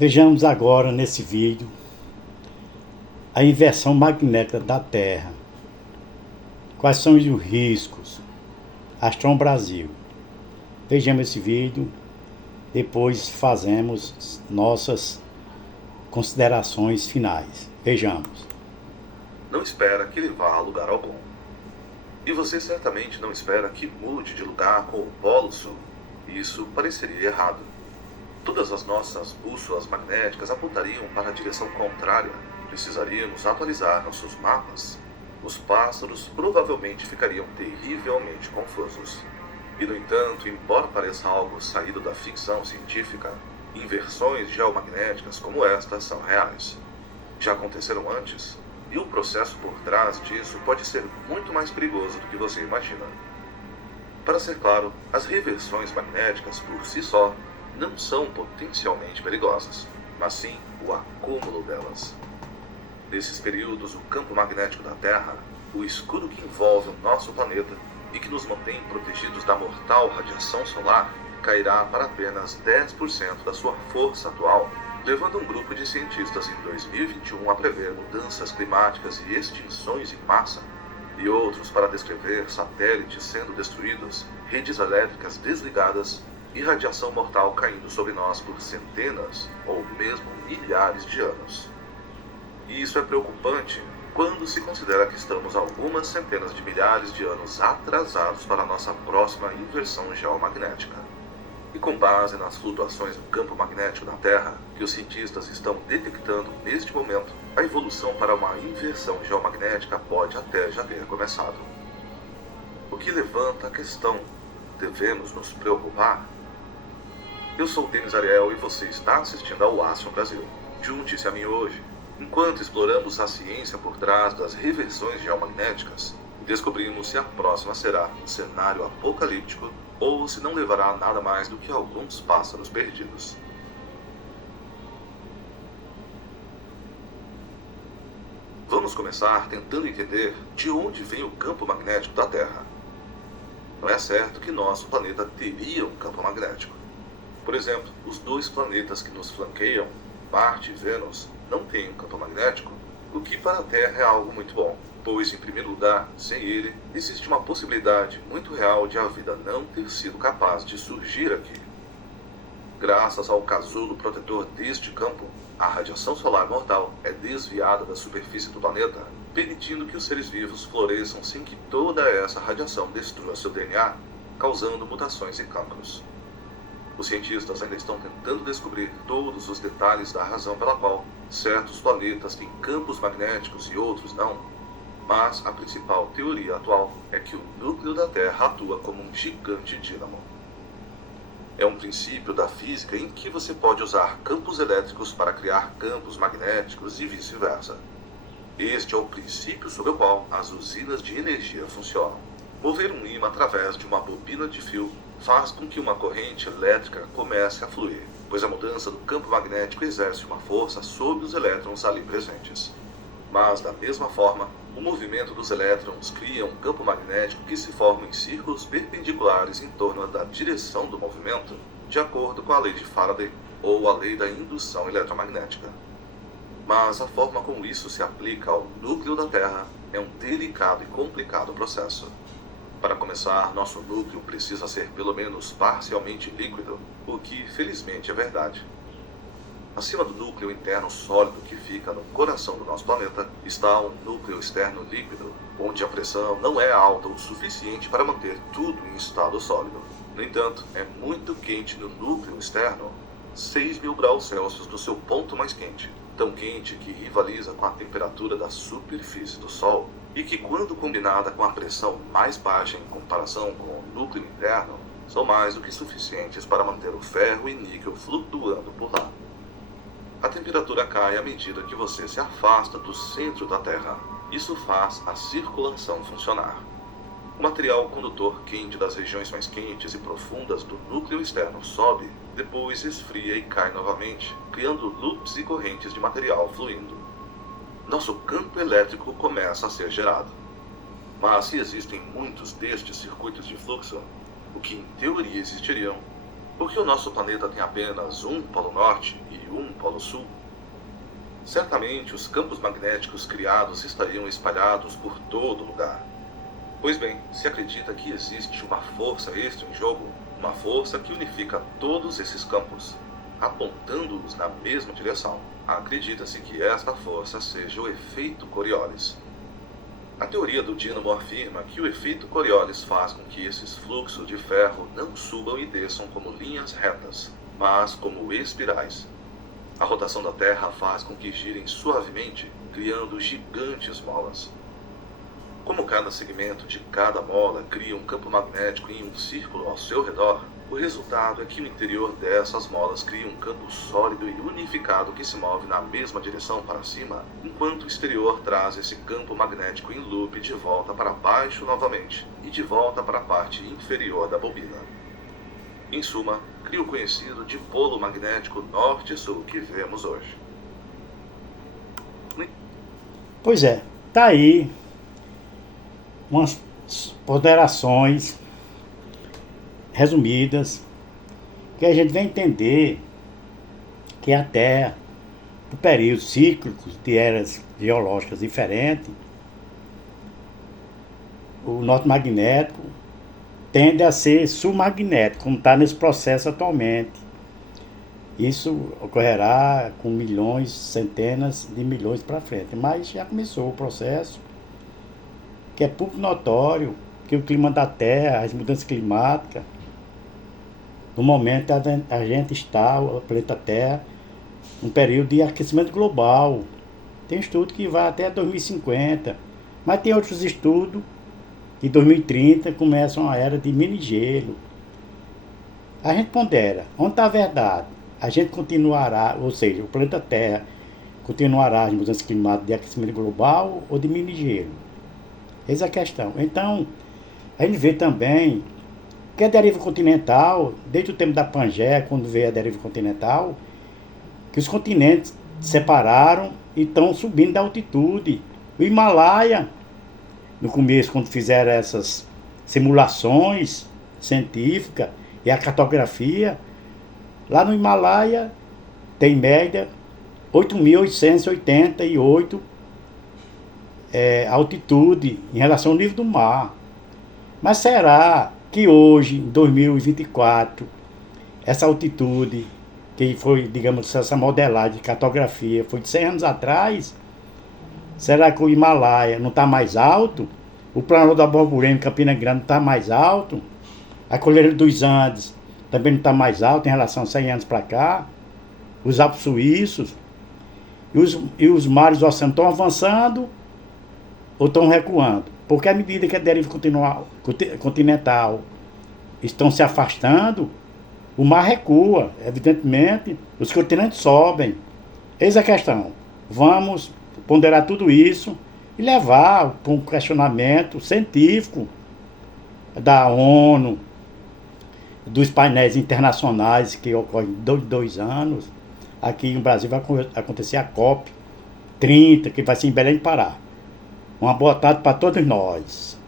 Vejamos agora nesse vídeo a inversão magnética da Terra. Quais são os riscos? Astron Brasil. Vejamos esse vídeo, depois fazemos nossas considerações finais. Vejamos. Não espera que ele vá a lugar algum. E você certamente não espera que mude de lugar com o Polo Sul. Isso pareceria errado. Todas as nossas bússolas magnéticas apontariam para a direção contrária. Precisaríamos atualizar nossos mapas. Os pássaros provavelmente ficariam terrivelmente confusos. E, no entanto, embora pareça algo saído da ficção científica, inversões geomagnéticas como esta são reais. Já aconteceram antes, e o processo por trás disso pode ser muito mais perigoso do que você imagina. Para ser claro, as reversões magnéticas por si só não são potencialmente perigosas, mas sim o acúmulo delas. Nesses períodos, o campo magnético da Terra, o escudo que envolve o nosso planeta e que nos mantém protegidos da mortal radiação solar, cairá para apenas 10% da sua força atual, levando um grupo de cientistas em 2021 a prever mudanças climáticas e extinções em massa, e outros para descrever satélites sendo destruídos, redes elétricas desligadas e radiação mortal caindo sobre nós por centenas ou mesmo milhares de anos. E isso é preocupante quando se considera que estamos algumas centenas de milhares de anos atrasados para a nossa próxima inversão geomagnética. E com base nas flutuações do campo magnético da Terra que os cientistas estão detectando neste momento, a evolução para uma inversão geomagnética pode até já ter começado. O que levanta a questão: devemos nos preocupar? Eu sou Denis Ariel e você está assistindo ao Astron Brasil. Junte-se a mim hoje, enquanto exploramos a ciência por trás das reversões geomagnéticas e descobrimos se a próxima será um cenário apocalíptico ou se não levará a nada mais do que alguns pássaros perdidos. Vamos começar tentando entender de onde vem o campo magnético da Terra. Não é certo que nosso planeta teria um campo magnético. Por exemplo, os dois planetas que nos flanqueiam, Marte e Vênus, não têm um campo magnético, o que para a Terra é algo muito bom, pois, em primeiro lugar, sem ele, existe uma possibilidade muito real de a vida não ter sido capaz de surgir aqui. Graças ao casulo protetor deste campo, a radiação solar mortal é desviada da superfície do planeta, permitindo que os seres vivos floresçam sem que toda essa radiação destrua seu DNA, causando mutações e cancros. Os cientistas ainda estão tentando descobrir todos os detalhes da razão pela qual certos planetas têm campos magnéticos e outros não, mas a principal teoria atual é que o núcleo da Terra atua como um gigante dínamo. É um princípio da física em que você pode usar campos elétricos para criar campos magnéticos e vice-versa. Este é o princípio sobre o qual as usinas de energia funcionam. Mover um ímã através de uma bobina de fio faz com que uma corrente elétrica comece a fluir, pois a mudança do campo magnético exerce uma força sobre os elétrons ali presentes. Mas, da mesma forma, o movimento dos elétrons cria um campo magnético que se forma em círculos perpendiculares em torno da direção do movimento, de acordo com a lei de Faraday ou a lei da indução eletromagnética. Mas a forma como isso se aplica ao núcleo da Terra é um delicado e complicado processo. Para começar, nosso núcleo precisa ser pelo menos parcialmente líquido, o que felizmente é verdade. Acima do núcleo interno sólido que fica no coração do nosso planeta, está um núcleo externo líquido, onde a pressão não é alta o suficiente para manter tudo em estado sólido. No entanto, é muito quente no núcleo externo, 6.000 graus Celsius do seu ponto mais quente, tão quente que rivaliza com a temperatura da superfície do Sol, e que, quando combinada com a pressão mais baixa em comparação com o núcleo interno, são mais do que suficientes para manter o ferro e níquel flutuando por lá. A temperatura cai à medida que você se afasta do centro da Terra. Isso faz a circulação funcionar. O material condutor quente das regiões mais quentes e profundas do núcleo externo sobe, depois esfria e cai novamente, criando loops e correntes de material fluindo. Nosso campo elétrico começa a ser gerado. Mas se existem muitos destes circuitos de fluxo, o que em teoria existiriam, Por que o nosso planeta tem apenas um polo norte e um polo sul? Certamente os campos magnéticos criados estariam espalhados por todo lugar. Pois bem, se acredita que existe uma força extra em jogo, uma força que unifica todos esses campos, apontando-os na mesma direção. Acredita-se que esta força seja o efeito Coriolis. A teoria do dínamo afirma que o efeito Coriolis faz com que esses fluxos de ferro não subam e desçam como linhas retas, mas como espirais. A rotação da Terra faz com que girem suavemente, criando gigantes molas. Como cada segmento de cada mola cria um campo magnético em um círculo ao seu redor, o resultado é que o interior dessas molas cria um campo sólido e unificado que se move na mesma direção para cima, enquanto o exterior traz esse campo magnético em loop de volta para baixo novamente e de volta para a parte inferior da bobina. Em suma, cria o conhecido dipolo magnético norte-sul que vemos hoje. Pois é, tá aí umas ponderações resumidas, que a gente vai entender que a Terra, por períodos cíclicos de eras geológicas diferentes, o norte magnético tende a ser sul-magnético, como está nesse processo atualmente. Isso ocorrerá com milhões, centenas de milhões para frente, mas já começou o processo, que é público notório, que o clima da Terra, as mudanças climáticas, no momento a gente está, o planeta Terra, num período de aquecimento global. Tem estudo que vai até 2050, mas tem outros estudos que em 2030 começam a era de mini-gelo. A gente pondera, onde está a verdade? A gente continuará, ou seja, o planeta Terra continuará as mudanças climáticas de aquecimento global ou de mini-gelo? Essa é a questão. Então, a gente vê também que a deriva continental, desde o tempo da Pangeia, quando veio a deriva continental, que os continentes separaram e estão subindo da altitude. O Himalaia, no começo, quando fizeram essas simulações científicas e a cartografia, lá no Himalaia tem em média 8.888 altitude em relação ao nível do mar. Mas será que hoje, em 2024, essa altitude, que foi, digamos, essa modelagem de cartografia, foi de 100 anos atrás, será que o Himalaia não está mais alto? O Planalto da Borborema, em Campina Grande, não está mais alto? A Cordilheira dos Andes também não está mais alta em relação a 100 anos para cá? Os Alpes Suíços? E os mares do oceano estão avançando ou estão recuando? Porque à medida que a deriva continental estão se afastando, o mar recua, evidentemente, os continentes sobem. Eis a questão. Vamos ponderar tudo isso e levar para um questionamento científico da ONU, dos painéis internacionais que ocorrem de 2 anos. Aqui no Brasil vai acontecer a COP 30, que vai ser em Belém do Pará. Uma boa tarde para todos nós.